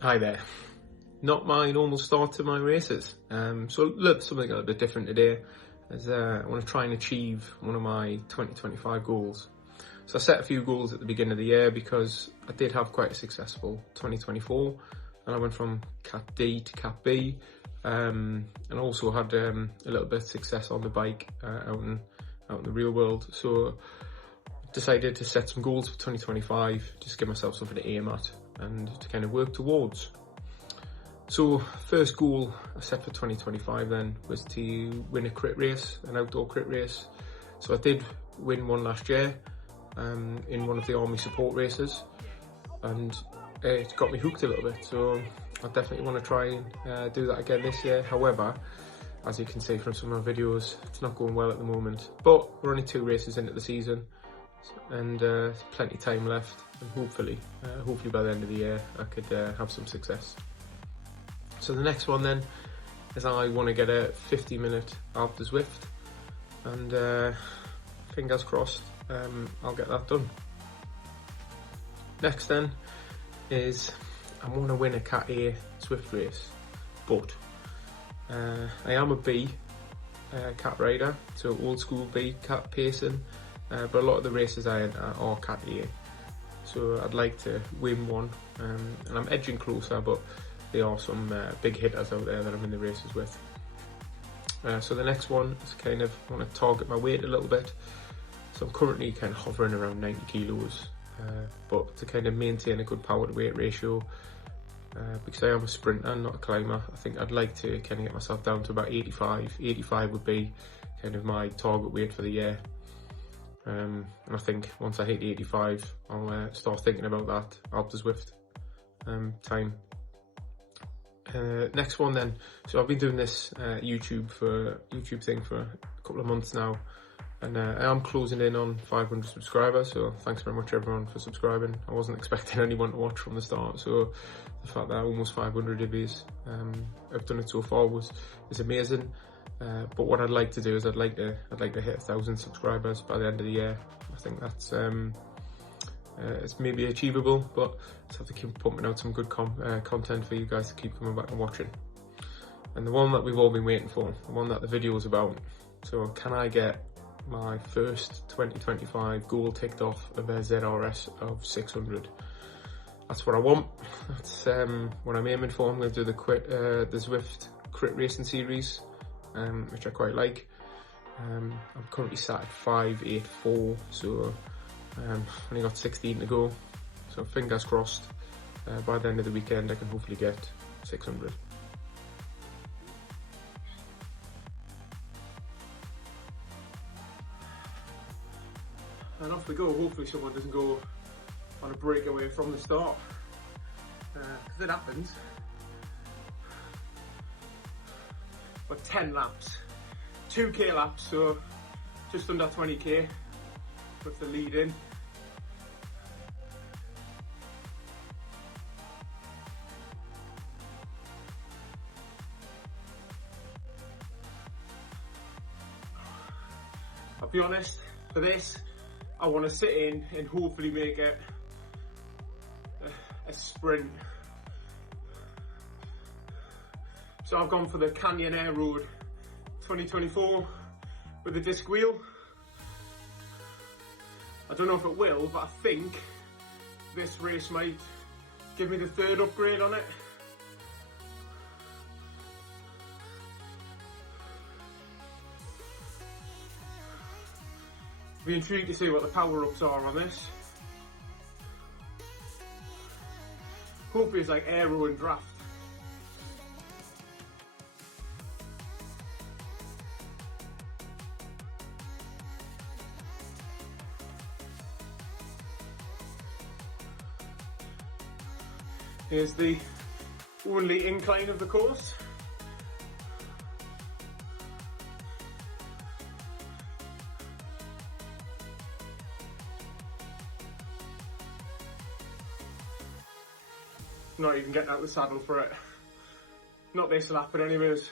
Hi there. Not my normal start to my races. So look, something a little bit different today, as I want to try and achieve one of my 2025 goals. So I set a few goals at the beginning of the year because I did have quite a successful 2024, and I went from Cat D to Cat B, and also had a little bit of success on the bike out in the real world. So I decided to set some goals for 2025, just give myself something to aim at and to kind of work towards. So first goal I set for 2025 then was to win a crit race, an outdoor crit race. So I did win one last year in one of the army support races, and it got me hooked a little bit. So I definitely want to try and do that again this year. However, as you can see from some of my videos, it's not going well at the moment. But we're only 2 races into the season, and there's plenty of time left, and hopefully by the end of the year I could have some success. So the next one then is I want to get a 50-minute out the Zwift, and fingers crossed I'll get that done. Next then is I want to win a Cat A Zwift race, but I am a B Cat rider, so old school B Cat pacing, but a lot of the races I enter are Cat A, so I'd like to win one, and I'm edging closer, but there are some big hitters out there that I'm in the races with. So the next one is kind of, I want to target my weight a little bit. So I'm currently kind of hovering around 90 kilos, but to kind of maintain a good power to weight ratio, because I am a sprinter, not a climber, I think I'd like to kind of get myself down to about 85. 85 would be kind of my target weight for the year. And I think once I hit 85, I'll start thinking about that Alpe Zwift time. Next one then, so I've been doing this YouTube thing for a couple of months now, and I am closing in on 500 subscribers, so thanks very much everyone for subscribing. I wasn't expecting anyone to watch from the start, so the fact that almost 500 of these I've done it so far is amazing. But what I'd like to do is I'd like to hit 1,000 subscribers by the end of the year. I think that's it's maybe achievable, but I just have to keep pumping out some good content for you guys to keep coming back and watching. And the one that we've all been waiting for, the one that the video is about. So can I get my first 2025 goal ticked off of a ZRS of 600? That's what I want. That's what I'm aiming for. I'm going to do the Zwift Racing Series, which I quite like. I'm currently sat at 584, so only got 16 to go, so fingers crossed by the end of the weekend I can hopefully get 600. And off we go. Hopefully someone doesn't go on a breakaway from the start, because it happens. But 10 laps, 2k laps, so just under 20k with the lead in. I'll be honest, for this, I want to sit in and hopefully make it a sprint. So I've gone for the Canyon Air Road 2024 with a disc wheel. I don't know if it will, but I think this race might give me the 3rd upgrade on it. Be intrigued to see what the power-ups are on this. Hopefully it's like aero and draft. Here's the only incline of the course. Not even getting out of the saddle for it. Not this lap, but anyways.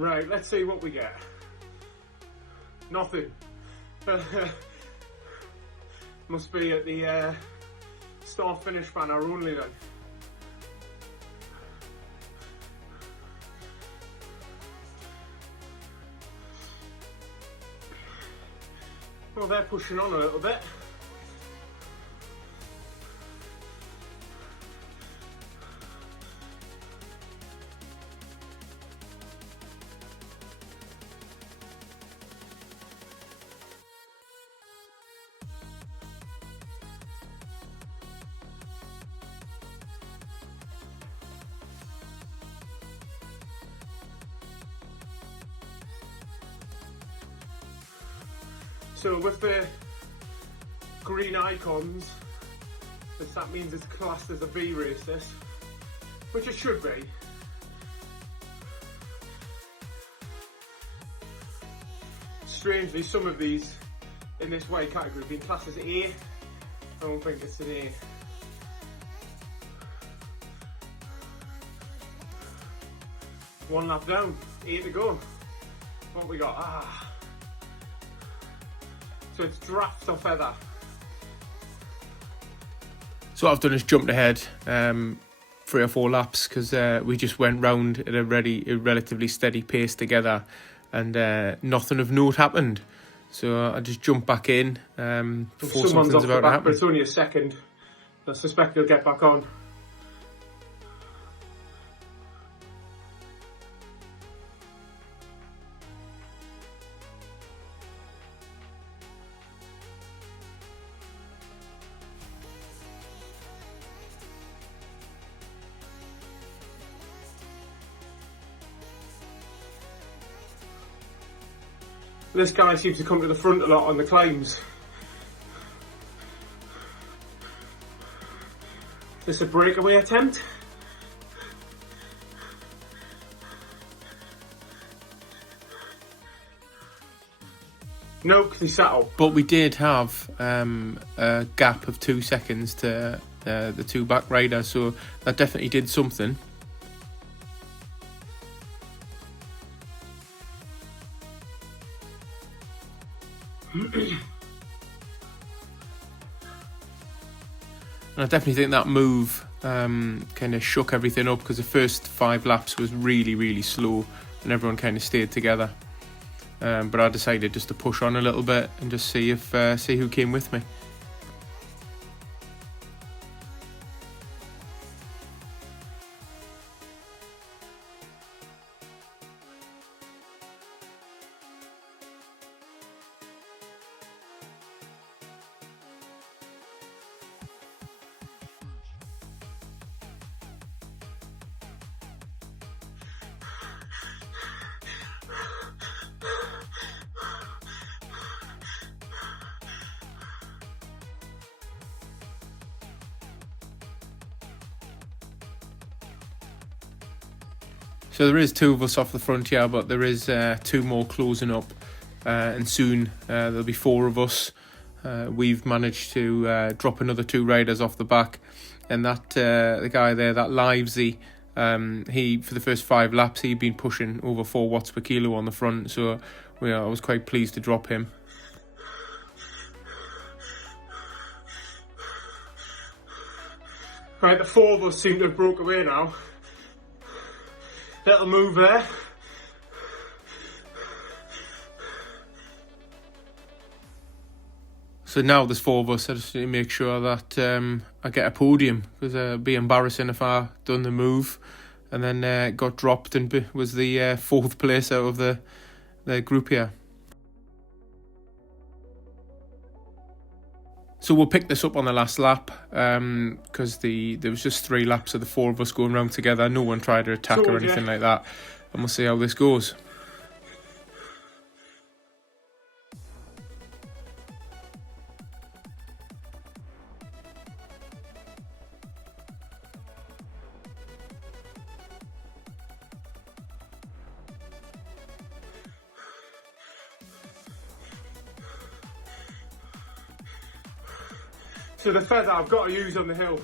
Right, let's see what we get. Nothing. Must be at the start-finish banner only then. Well, they're pushing on a little bit. So with the green icons, that means it's classed as a V race, this, which it should be. Strangely, some of these in this weight category have been classed as A. I don't think it's an A. One lap down, 8 to go. What we got? So it's draft or feather. So what I've done is jumped ahead 3 or 4 laps because we just went round at a relatively steady pace together, and nothing of note happened. So I just jumped back in before something's about to happen. But it's only a second. I suspect he'll get back on. This guy seems to come to the front a lot on the climbs. Is this a breakaway attempt? No, because he sat up. But we did have a gap of 2 seconds to the 2 back riders, so that definitely did something. And I definitely think that move kind of shook everything up, because the first 5 laps was really slow and everyone kind of stayed together. But I decided just to push on a little bit and just see who came with me. So there is 2 of us off the front here, but there is 2 more closing up, and soon there'll be 4 of us. We've managed to drop another 2 riders off the back, and that the guy there, that Livesy, he, for the first 5 laps, he'd been pushing over 4 watts per kilo on the front, so I was quite pleased to drop him. Right, the 4 of us seem to have broke away now. Little move there. So now there's 4 of us. I just need to make sure that I get a podium, because it'd be embarrassing if I done the move and then got dropped and was the 4th place out of the group here. So we'll pick this up on the last lap, because there was just 3 laps of the 4 of us going round together. No one tried to attack or anything like that. And we'll see how this goes. So the feather I've got to use on the hill.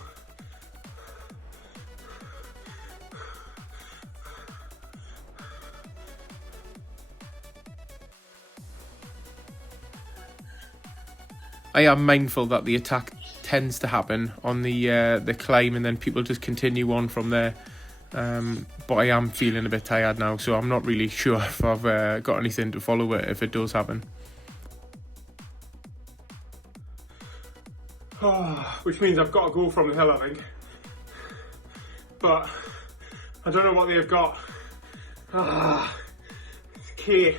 I am mindful that the attack tends to happen on the climb, and then people just continue on from there. But I am feeling a bit tired now, so I'm not really sure if I've got anything to follow it if it does happen. Which means I've got to go from the hill, I think. But I don't know what they've got. It's key.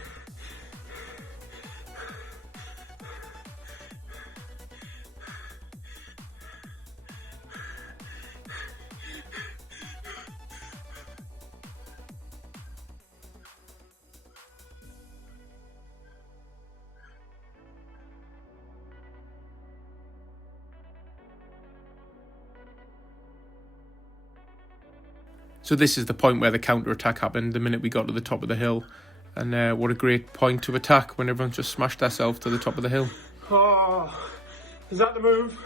So this is the point where the counter-attack happened, the minute we got to the top of the hill. And what a great point to attack when everyone's just smashed themselves to the top of the hill. Oh, is that the move?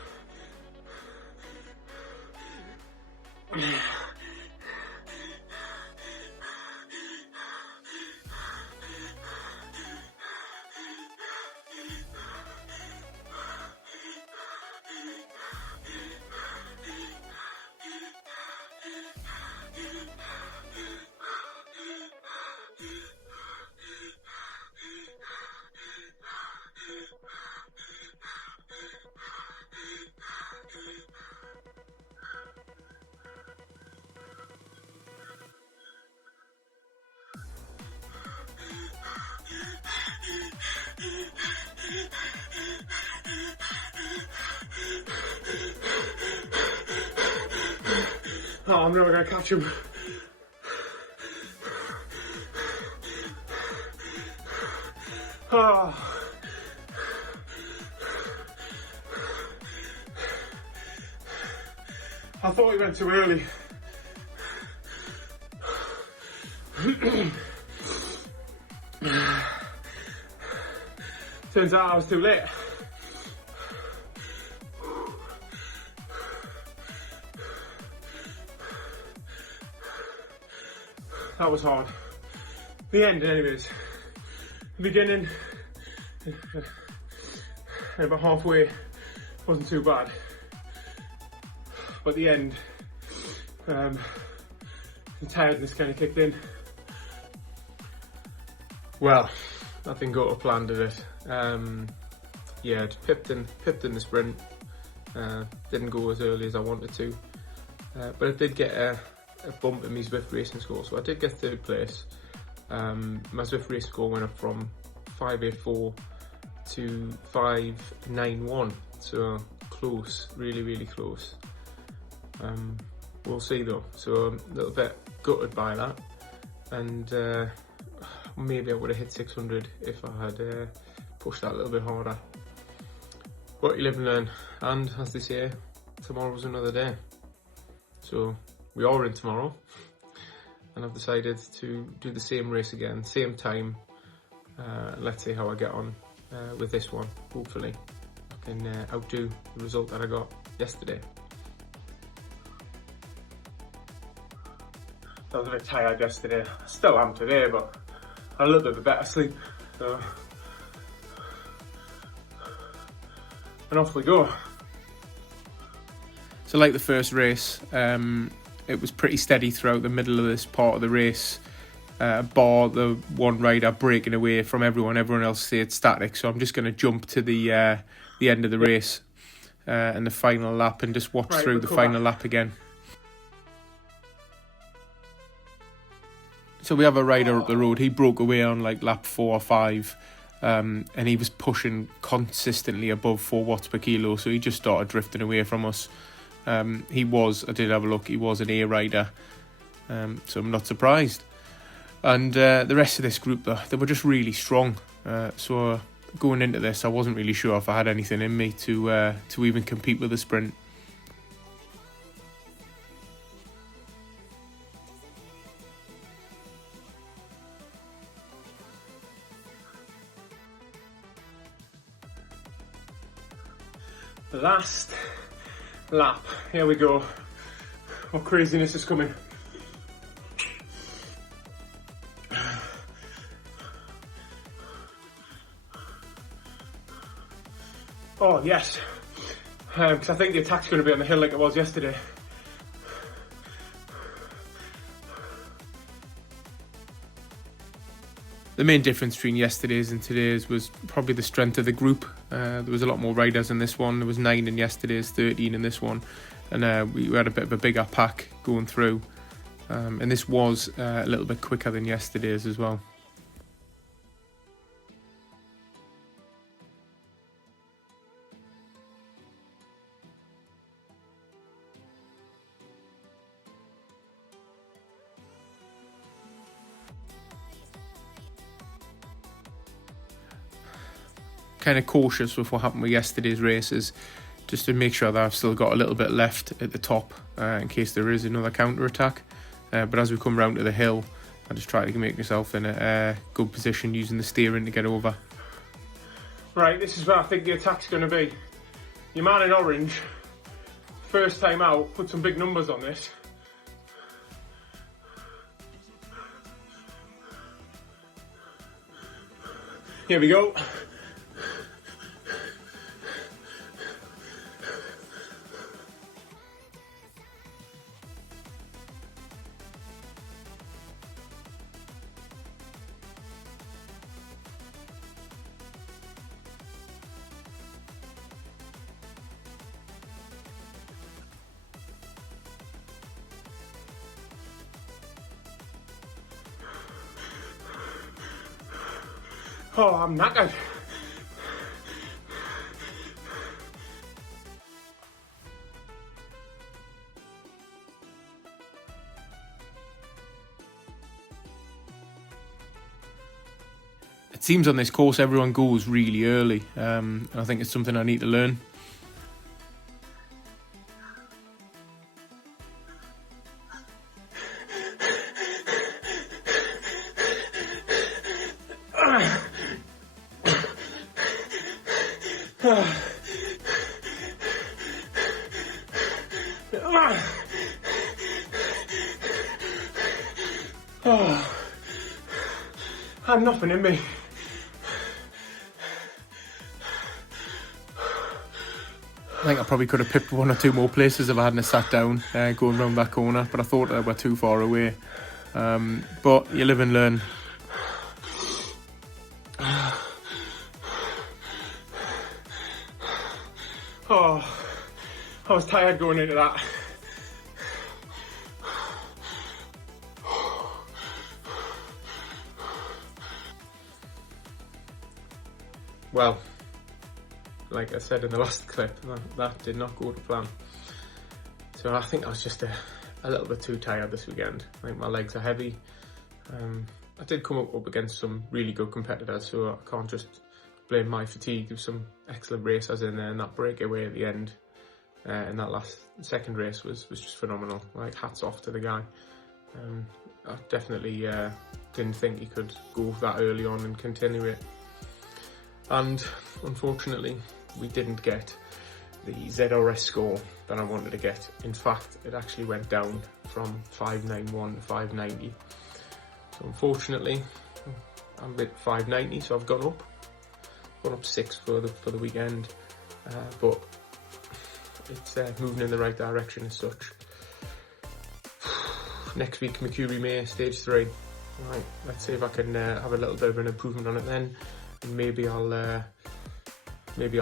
Oh, I'm never going to catch him. Oh. I thought he went too early. Turns out I was too late. That was hard. The end, anyways. The beginning, about halfway, wasn't too bad. But the end, the tiredness kind of kicked in. Well, nothing go to plan, did it? Yeah, it pipped in the sprint. Didn't go as early as I wanted to, but I did get a bump in my Zwift Racing Score, so I did get 3rd place. My Zwift Racing Score went up from 584 to 591, so close, really close. We'll see though, so a little bit gutted by that, and maybe I would have hit 600 if I had pushed that a little bit harder. But you live and learn, and as they say, tomorrow's another day. So we are in tomorrow, and I've decided to do the same race again, same time. Let's see how I get on with this one. Hopefully I can outdo the result that I got yesterday. I was a bit tired yesterday. I still am today, but I had a little bit of a better sleep. So, and off we go. So like the first race, it was pretty steady throughout the middle of this part of the race, bar the one rider breaking away from everyone else stayed static. So I'm just going to jump to the end of the race and the final lap, and just watch through the final lap again. So we have a rider up the road. He broke away on like lap 4 or 5, and he was pushing consistently above 4 watts per kilo, so he just started drifting away from us. I did have a look, he was an A rider, so I'm not surprised. And the rest of this group, though, they were just really strong. So going into this, I wasn't really sure if I had anything in me to even compete with the sprint. The last lap, here we go. What craziness is coming. Oh, Oh yes, because I think the attack's going to be on the hill like it was yesterday. The main difference between yesterday's and today's was probably the strength of the group. There was a lot more riders in this one. There was 9 in yesterday's, 13 in this one, and we had a bit of a bigger pack going through. And this was a little bit quicker than yesterday's as well. Kind of cautious with what happened with yesterday's races, just to make sure that I've still got a little bit left at the top in case there is another counter attack. But as we come round to the hill, I just try to make myself in a good position using the steering to get over. Right, this is where I think the attack's going to be. Your man in orange, first time out, put some big numbers on this. Here we go. Oh, I'm knackered. It seems on this course everyone goes really early. I think it's something I need to learn. Oh, I had nothing in me. I think I probably could have picked 1 or 2 more places if I hadn't sat down going round that corner, but I thought they were too far away. But you live and learn. Oh, I was tired going into that. Well, like I said in the last clip, that did not go to plan. So I think I was just a little bit too tired this weekend. I think my legs are heavy. I did come up against some really good competitors, so I can't just blame my fatigue. There was some excellent racers in there, and that breakaway at the end in that second race was just phenomenal. Like, hats off to the guy. I definitely didn't think he could go that early on and continue it. And unfortunately, we didn't get the ZRS score that I wanted to get. In fact, it actually went down from 591 to 590. So unfortunately, I'm at 590, so I've gone up 6 for the weekend, but it's moving in the right direction as such. Next week, Mercury May, stage 3. Right, let's see if I can have a little bit of an improvement on it then. And maybe I'll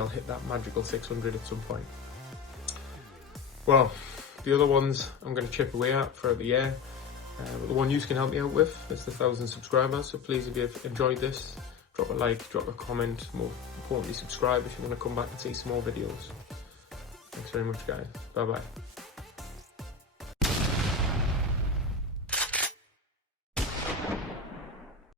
hit that magical 600 at some point. Well, the other ones I'm going to chip away at throughout the year. The one you can help me out with is the 1,000 subscribers. So please, if you've enjoyed this, drop a like, drop a comment. More importantly, subscribe if you want to come back and see some more videos. Thanks very much, guys. Bye bye.